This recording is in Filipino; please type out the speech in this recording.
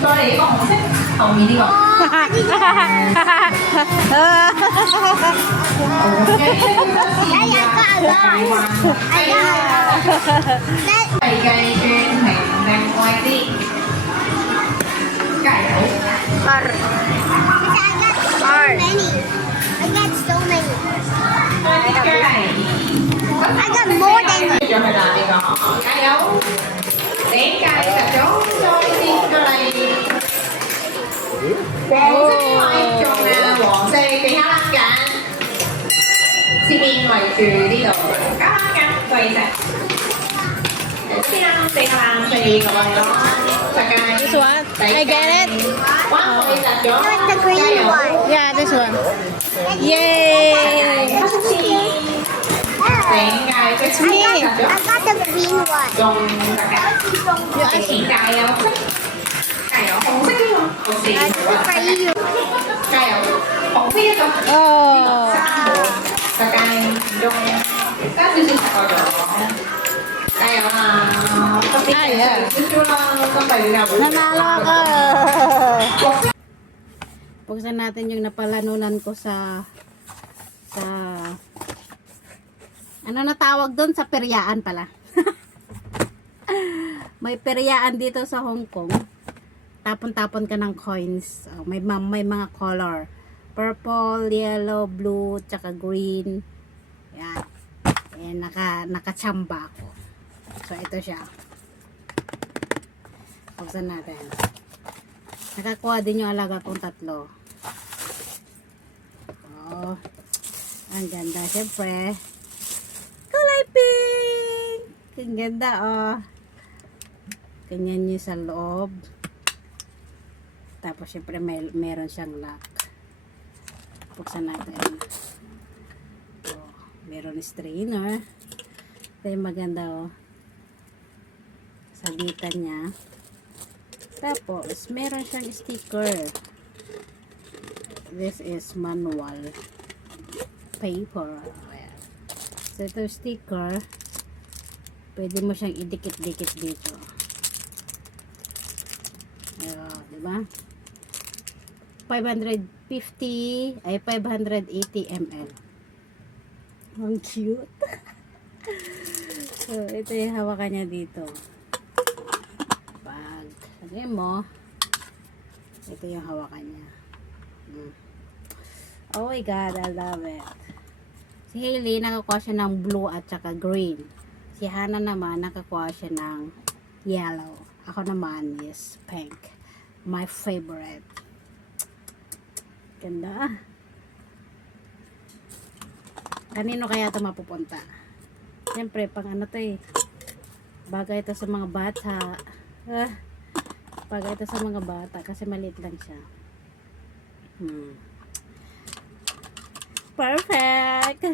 再嚟一個紅色，後面呢個。係計轉平定貴啲，加油！I got so many. 加油！ I got more than 再去嗱呢個，加油！你計實咗，再跌過嚟。黃色位中啊，黃色記下啦緊，前面圍住呢度，加啦緊對實。先啦，四個啦，四個位咯，實計。This one, I get it. 哇，我實咗， the green one. Yeah, this one. Yay! 整計佢實咗， I got the green one. 中實計。前加油，加油，紅色呢個，好四個啊，加油，紅色一個。 Oh. 實計中，加少少實過咗。加油啦！Ay, yeah. Nanalo ako! Buksan natin yung napalanunan ko sa ano na tawag doon? Sa peryaan pala. May peryaan dito sa Hong Kong. Tapon-tapon ka ng coins. Oh, may mga color. Purple, yellow, blue, tsaka green. Yan. Eh, nakachamba ako. So, ito siya. Buksan natin. Nakakuha din yung alaga kong tatlo. Oh. Ang ganda. Siyempre. Kulay pink! Ang ganda, oh. Ganyan yung sa loob. Tapos, siyempre, meron siyang lock. Buksan natin. Oh, meron strainer. Ito yung maganda, oh. Sabitan niya. Tapos, meron siyang sticker. This is manual paper. Ayan. So, ito sticker. Pwede mo siyang idikit-dikit dito. Ayan, diba? 550 ay 580 ml. Ang cute. So, ito yung hawakan niya dito. Pag sabi mo, ito yung hawakan niya. Oh my god, I love it. Si Hailey, nakakuha siya ng blue at saka green. Si Hannah naman, nakakuha siya ng yellow. Ako naman is pink. My favorite. Ganda. Kanino kaya ito mapupunta? Siyempre, pang ano to eh. Bagay ito sa mga bata. Bagay ito sa mga bata kasi maliit lang siya. Perfect!